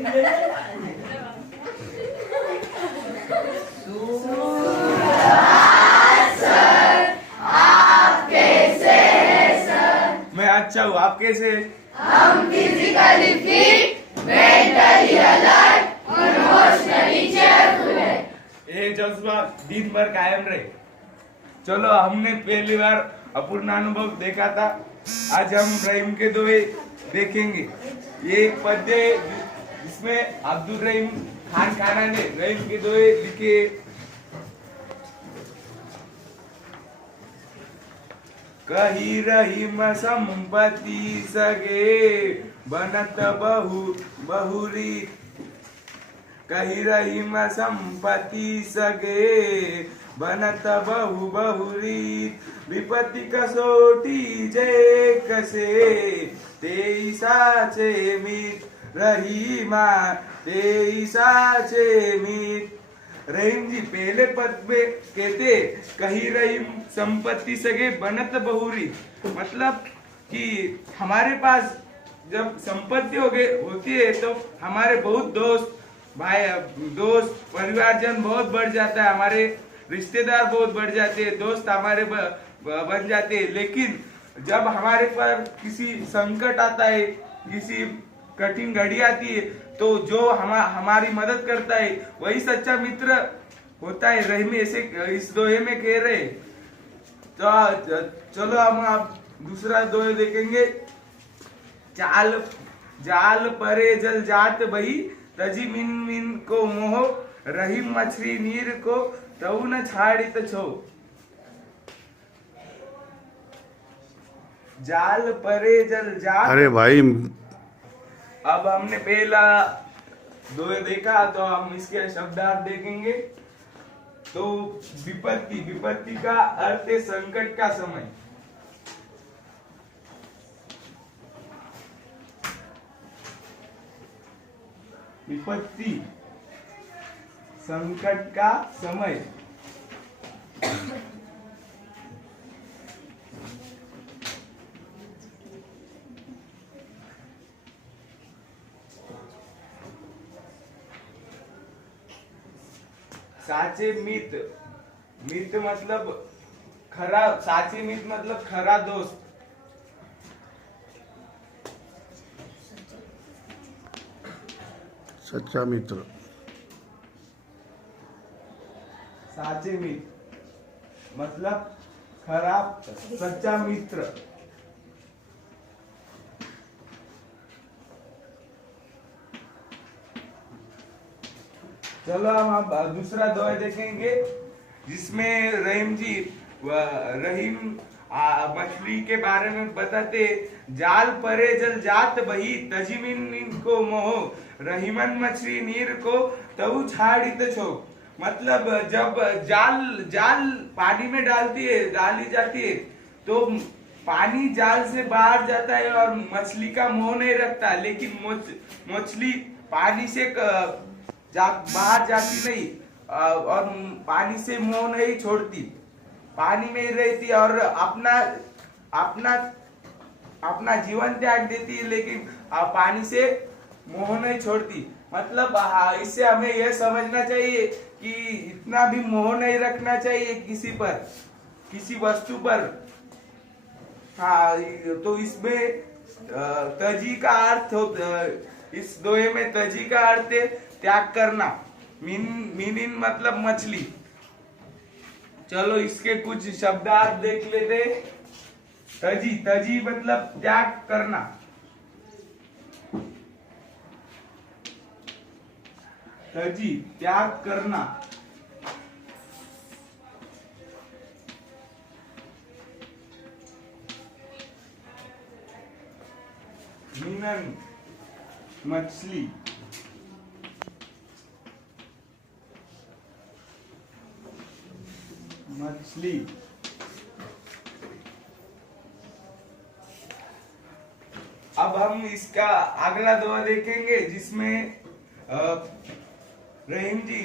मैं अच्छा हूँ, आप कैसे? हम फिजिकली फिट, मेंटली अलर्ट और इमोशनली चेयरफुल है। ये जज्बा दिन भर कायम रहे। चलो, हमने पहली बार अपूर्ण अनुभव देखा था, आज हम रहीम के दोहे देखेंगे। ये एक पद्य है जिसमें अब्दुल रहीम खान खाना ने रहीम के दोहे लिखे। कही रहीम संपत्ति सगे बनत बहुरी, कही रहीम संपत्ति सगे बनत बहुरी, विपत्ति कसोटी जय कसे तेईसाचे मीत रहीमा तेईसाचे मीत। रहीम जी पहले पद में कहते कही रहीम संपत्ति सगे बनत बहुरी, मतलब कि हमारे पास जब संपत्ति होती है तो हमारे बहुत दोस्त भाई दोस्त परिवारजन बहुत बढ़ जाता है, हमारे रिश्तेदार बहुत बढ़ जाते हैं, दोस्त हमारे बन जाते हैं। लेकिन जब हमारे पर किसी संकट आता है, किसी कठिन घड़ी आती है, तो जो हमारी मदद करता है वही सच्चा मित्र होता है। रहीम ऐसे इस दोहे में कह रहे। तो चलो हम आप दूसरा दोहे देखेंगे। चाल जाल परे जल जात बही तजी मिन मिन को मोह, रहीम मछली नीर को तऊ न छाड़ित छो। जाल परे जल जात। अरे भाई, अब हमने पहला दोहे देखा, तो हम इसके शब्दार्थ देखेंगे। तो विपत्ति का अर्थ है संकट का समय। विपत्ति संकट का समय। साचे मित, मित मतलब खरा, साचे मित मतलब खरा दोस्त। सच्चा मित्र। साचे मित मतलब खरा सच्चा मित्र। चलो हम अब दूसरा दोहे देखेंगे, जिसमें रहीम जी रहीम मछली के बारे में बताते। जाल परे जल जात बही तजिमिन को मोह, रहीमन मछली नीर को तऊ छाड़ित छो। मतलब जब जाल पानी में डाली जाती है तो पानी जाल से बाहर जाता है और मछली का मोह नहीं रखता, लेकिन मछली पानी से बाहर जाती नहीं और पानी से मोह नहीं छोड़ती, पानी में ही रहती और अपना जीवन त्याग देती है, लेकिन पानी से मोह नहीं छोड़ती। मतलब इससे हमें यह समझना चाहिए कि इतना भी मोह नहीं रखना चाहिए किसी पर, किसी वस्तु पर। हाँ, तो इसमें तजी का अर्थ होता, इस दोहे में तजी का अर्थ है त्याग करना। मीनिन मतलब मछली। चलो इसके कुछ शब्दार्थ देख लेते। तजी मतलब त्याग करना। तजी त्याग करना। मीनन मछली। मछली अब हम इसका अगला दोहा देखेंगे, जिसमें रहीम जी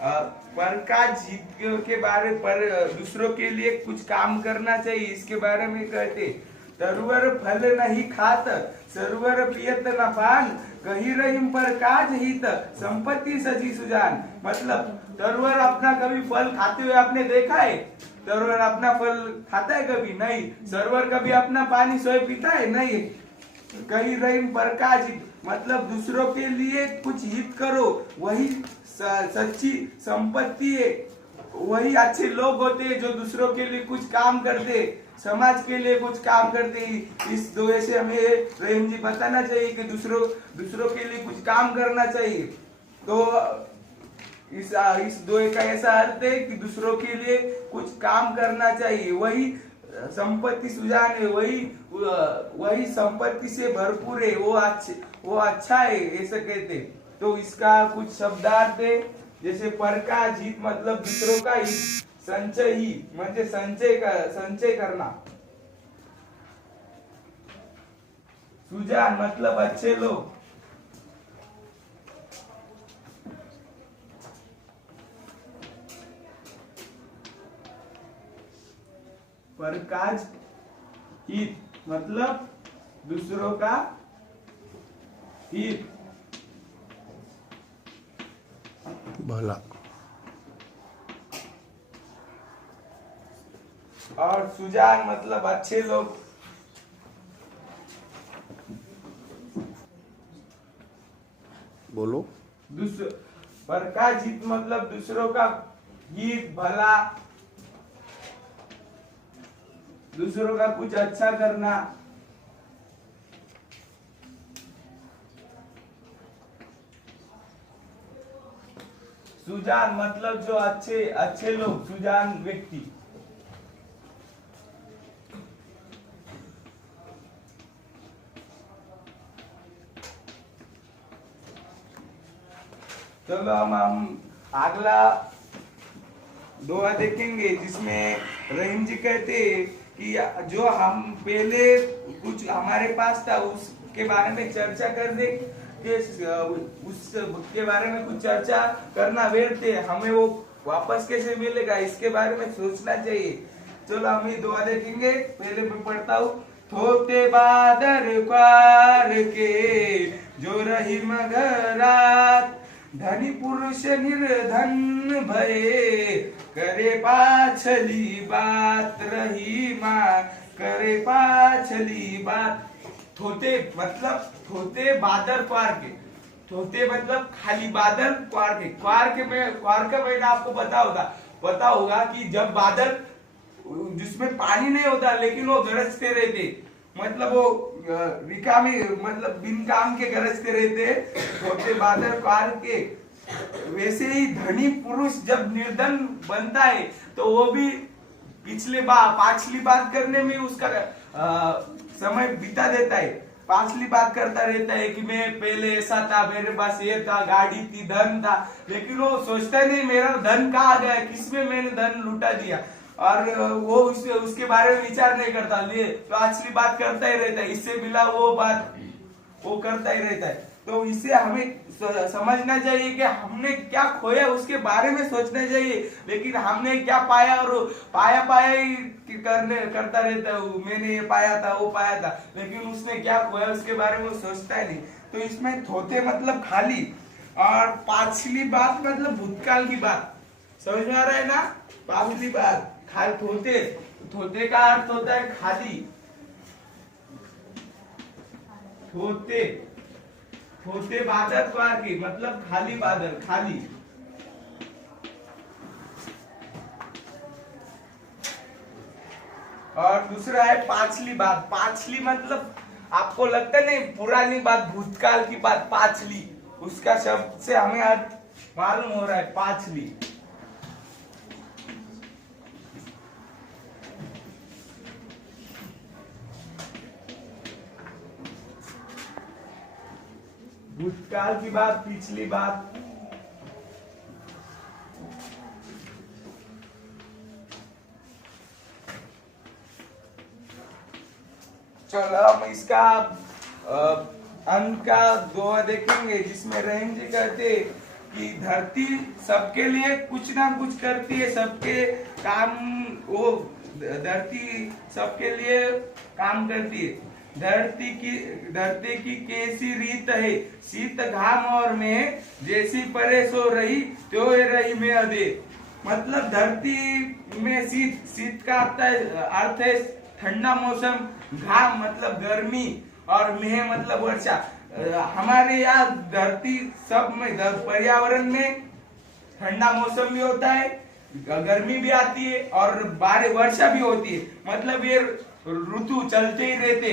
पर का जीत के बारे पर दूसरों के लिए कुछ काम करना चाहिए, इसके बारे में कहते। तरुवर फल नहीं खात सर्वर पियत न पान, कही रहीम पर काज हित, संपत्ति सजी सुजान। मतलब तरवर अपना कभी फल खाते हुए आपने देखा है? तरवर अपना फल खाता है कभी? नहीं। सरवर कभी अपना पानी स्वयं पीता है? नहीं। कही रहीम पर काज हित, मतलब दूसरों के लिए कुछ हित करो, वही सच्ची संपत्ति है। वही अच्छे लोग होते हैं जो दूसरों के लिए कुछ काम करते, समाज के लिए कुछ काम करते। इस दोहे से हमें रहीम जी बताना चाहिए कि दूसरों के लिए कुछ काम करना चाहिए। तो इस दोहे का ऐसा अर्थ है कि दूसरों के लिए कुछ काम करना चाहिए, वही संपत्ति सुजान है, वही संपत्ति से भरपूर है, वो अच्छा है, ऐसा कहते। तो इसका कुछ शब्दार्थ है, जैसे पर का हित मतलब दूसरों का हित, संचय ही म्हणजे संचय करना, सुजान मतलब अच्छे लोग, परकाज हित मतलब दूसरों का हित, भला। और सुजान मतलब अच्छे लोग। बोलो। परकाज हित मतलब दूसरों का हित, भला, दूसरों का कुछ अच्छा करना। सुजान मतलब जो अच्छे लोग, सुजान व्यक्ति। चलो हम अगला दोहा देखेंगे, जिसमें रहीम जी कहते कि जो हम पहले कुछ हमारे पास था उसके बारे में चर्चा कर दे, उसके बारे में कुछ चर्चा करना व्यर्थ है, हमें वो वापस कैसे मिलेगा इसके बारे में सोचना चाहिए। चलो हम ये दुआ देखेंगे। पहले मैं पढ़ता हूँ। थोते बादर क्वार के जो रही मगरात, धनी पुरुष निर्धन भये, करे पाछली बात रही माँ, करे पाछली बात। थोते मतलब थोते बादर क्वार के, थोते मतलब खाली बादल, क्वार का महीना आपको पता होगा कि जब बादल जिसमें पानी नहीं होता लेकिन वो गरजते रहते, मतलब वो रिकामी मतलब बिन काम के गरजते रहते, थोते बादल क्वार के। वैसे ही धनी पुरुष जब निर्धन बनता है तो वो भी पाछली बात करने में उसका समय बिता देता है, पाछली बात करता रहता है कि मैं पहले ऐसा था, मेरे पास ये था, गाड़ी थी, धन था, लेकिन वो सोचता नहीं मेरा धन कहाँ गया, किसमें मैंने धन लुटा दिया, और वो उसके बारे में विचार नहीं करता, पाछली बात करता ही रहता है, इससे मिला वो बात वो करता ही रहता है। तो इससे हमें समझना चाहिए कि हमने क्या खोया उसके बारे में सोचना चाहिए, लेकिन हमने क्या पाया और पाया ही करता रहता है, मैंने ये पाया था, वो पाया था, लेकिन उसने क्या खोया उसके बारे में सोचता ही नहीं। तो इसमें थोते मतलब खाली, और पाछली बात मतलब भूतकाल की बात। समझ में आ रहा है ना? पाछली बात खाली, थोते का अर्थ होता है खाली। थोते बादल क्वार की मतलब खाली बादल, खाली। और दूसरा है पाछली बात। पाछली मतलब आपको लगता नहीं, पुरानी बात, भूतकाल की बात, पाछली, उसका शब्द से हमें अर्थ मालूम हो रहा है, पाछली। भूतकाल की बात, पिछली बात। चलो हम इसका अंत का दोहा देखेंगे, जिसमें रहीम जी कहते कि धरती सबके लिए कुछ ना कुछ करती है, सबके काम, वो धरती सबके लिए काम करती है, धरती की कैसी रीत है, शीत घाम और में जैसी परे सो रही त्यो रही में अधे। मतलब धरती में शीत का अर्थ है ठंडा मौसम, घाम मतलब गर्मी और मेह मतलब वर्षा। हमारे यहाँ धरती सब में पर्यावरण में ठंडा मौसम भी होता है, गर्मी भी आती है और बारिश वर्षा भी होती है। मतलब ये ऋतु चलते ही रहते,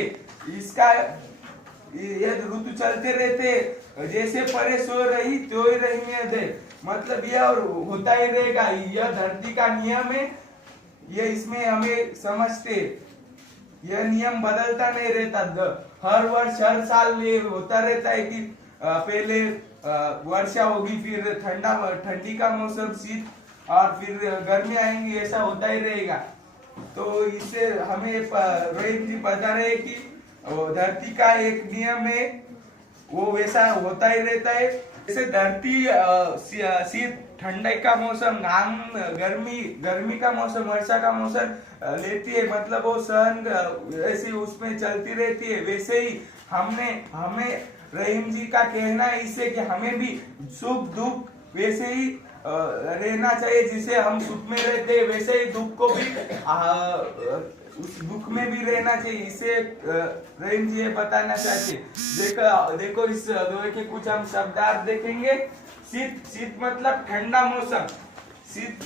इसका ये ऋतु चलते रहते, जैसे परे सो रही तो ही रही में दे। मतलब यह होता ही रहेगा, यह धरती का नियम है, ये इसमें हमें समझते, यह नियम बदलता नहीं रहता। हर वर्ष हर साल ये होता रहता है कि पहले वर्षा होगी, फिर ठंडी का मौसम, शीत, और फिर गर्मी आएंगी, ऐसा होता ही रहेगा। तो इससे हमें रोहित जी बता रहे कि धरती का एक नियम है, वो वैसा होता ही रहता है। जैसे धरती शीत ठंडे का मौसम, घाम गर्मी का मौसम, वर्षा का मौसम लेती है, मतलब वो सहन ऐसी उसमें चलती रहती है। वैसे ही हमें रहीम जी का कहना है इससे कि हमें भी सुख दुख वैसे ही रहना चाहिए। जिसे हम सुख में रहते हैं वैसे ही दुख को भी उस दुख में भी रहना चाहिए। इसे रहीम जी बताना चाहते। देखो इस दोहे के कुछ हम शब्दार्थ देखेंगे। शीत मतलब ठंडा मौसम, शीत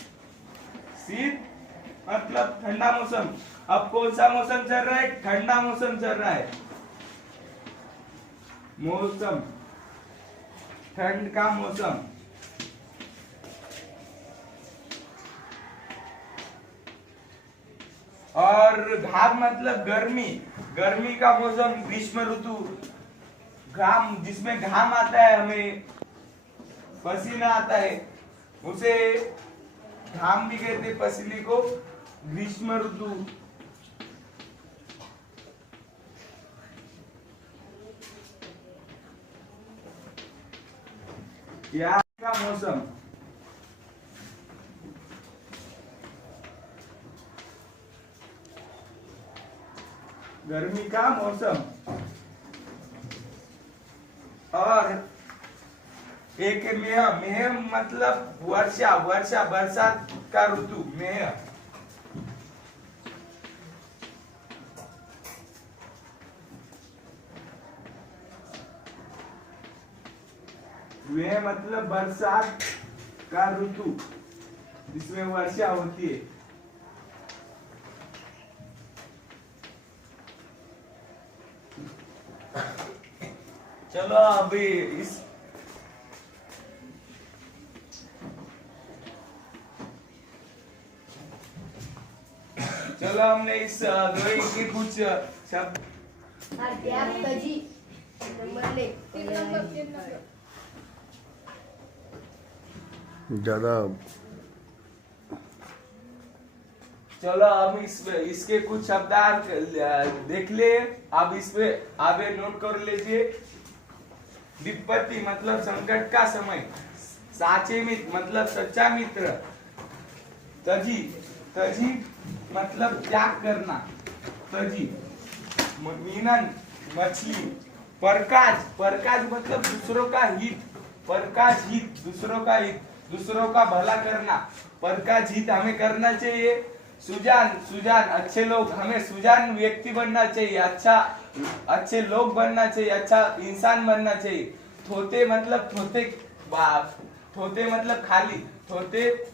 मतलब ठंडा मौसम। अब कौन सा मौसम चल रहा है? ठंडा मौसम चल रहा है। मौसम ठंड का मौसम। और घाम मतलब गर्मी का मौसम, ग्रीष्म ऋतु। घाम जिसमें घाम आता है, हमें पसीना आता है, उसे घाम भी कहते, पसीने को। ग्रीष्म ऋतु। क्या का मौसम, गर्मी का मौसम। और एक मेह मतलब वर्षा बरसात का ऋतु, मेह। मेह मतलब बरसात का ऋतु जिसमें वर्षा होती है। चलो अभी हमने इस दोहे के कुछ शब्द ज्यादा। चलो अब इसके कुछ शब्दार्थ देख ले। अब इसमें आगे नोट कर लीजिए। विपत्ति मतलब संकट का समय। साचे मित्र मतलब सच्चा मित्र। तजी मतलब त्याग करना, तजी। मीनन मछली। परकाज मतलब दूसरों का हित। परकाज हित, दूसरों का हित, दूसरों का भला करना। परकाज हित हमें करना चाहिए। सुजान अच्छे लोग, हमें सुजान व्यक्ति बनना चाहिए, अच्छे लोग बनना चाहिए, अच्छा इंसान बनना चाहिए। थोते मतलब खाली। थोते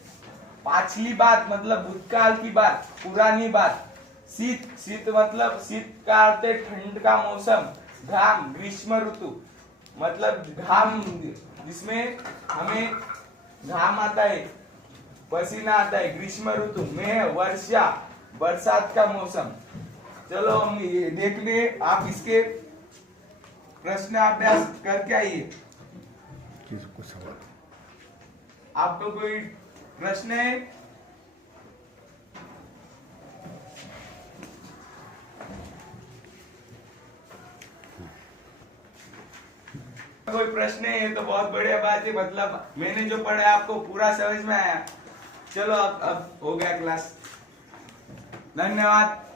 पाछली बात मतलब भूतकाल की बात, पुरानी बात। शीत मतलब शीत का अर्थ है ठंड का मौसम। घाम ग्रीष्म ऋतु मतलब घाम जिसमें हमें घाम आता है, पसीना आता है। ग्रीष्म ऋतु में वर्षा बरसात का मौसम। चलो हम ये देख ले। आप इसके प्रश्न अभ्यास करके आइए। किसको सवाल? आपको कोई प्रश्न है? कोई प्रश्न है तो बहुत बढ़िया बात है। मतलब मैंने जो पढ़ा आपको पूरा समझ में आया। चलो अब हो गया क्लास। धन्यवाद।